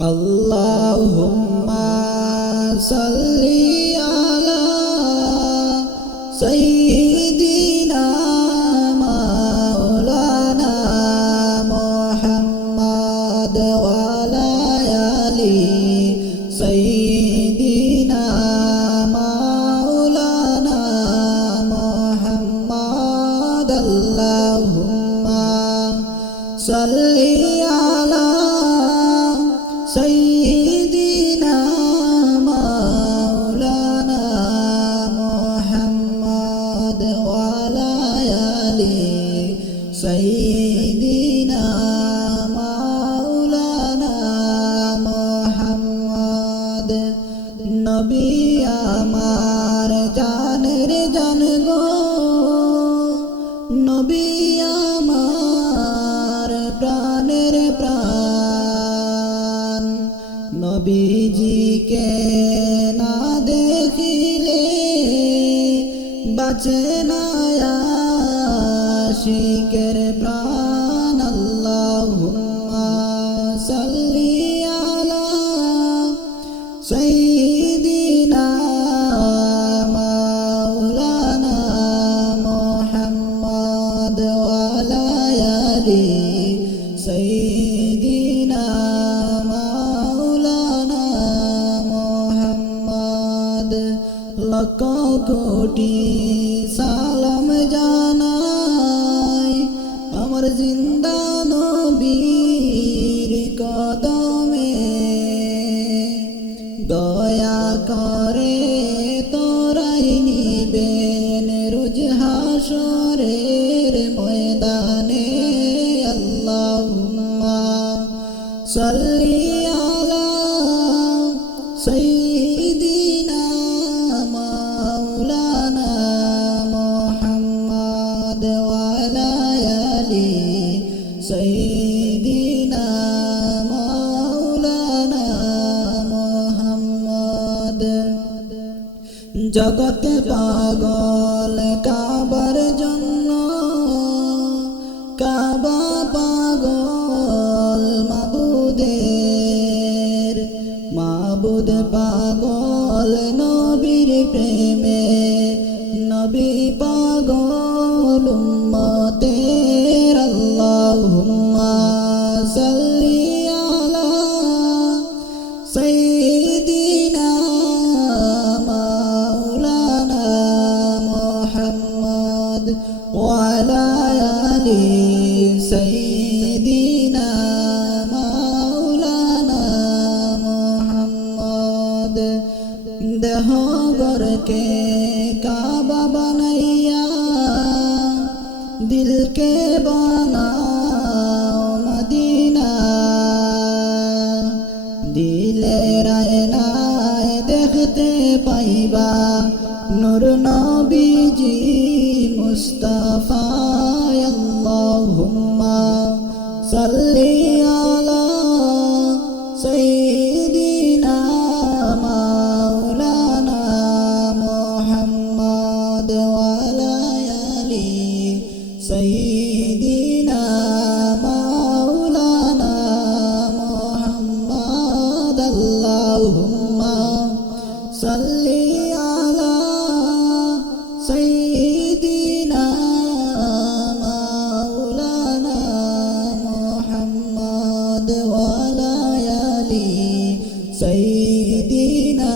Allahumma salli ala sayyidina maulana Muhammad wa ala ali sayyidina maulana Muhammad. Allahumma salli ala sayyidina maulana Muhammad wa ala ali sayyidina maulana Muhammad. নবী আমার জানের জান গো, নবী আমার প্রাণের প্রাণ। নবীজিকে না দেখিলে বাঁচে না আশিকের প্রাণ। আল্লাহুম্মা সাল্লি আলা সাইয়্যিদিনা মাওলানা মুহাম্মদ ওয়া আলা আলি সাইয়্যিদিনা মাওলানা মুহাম্মদ। লক্ষ কোটি সালাম জানাই আমার জিন্দা নবীর কদমে। দয়া করে তোরাই নিবেন রোজ হাসরের ময়দানে। আল্লাহুম্মা সাল্লি আলা সাইয়্যিদিনা মাওলানা মুহাম্মদ ওয়া আলা আলি সাইয়্যিদিনা মাওলানা মুহাম্মদ। জগৎ পাগল কাবার জন্য, কাবা পাগল মাবুদের, মাবুদ পাগল নবীর প্রেমে, নবী পাগল উম্মতের। আল্লাহুম্মা সাল্লি আলা সাইয়্যিদিনা মাওলানা মুহাম্মদ ওয়া আলা আলি সাইয়্যিদিনা মাওলানা মুহাম্মদ। দেহ গরকে কাবা বানাইয়া দিলকে বানাও মদিনা। দিলের আয়নায় দেখতে পাইবা নূর নবীজি মুস্তাফা। আল্লাহুম্মা সাল্লি আলা সাইয়্যিদিনা মাওলানা মুহাম্মদ ওয়া আলা আলি সাইয়্যিদিনা মাওলানা মুহাম্মদ। আল্লাহুম্মা সাল্লি আলা সাইয়্যিদিনা মাওলানা মুহাম্মদ ওয়া আলা আলি সাইয়্যিদিনা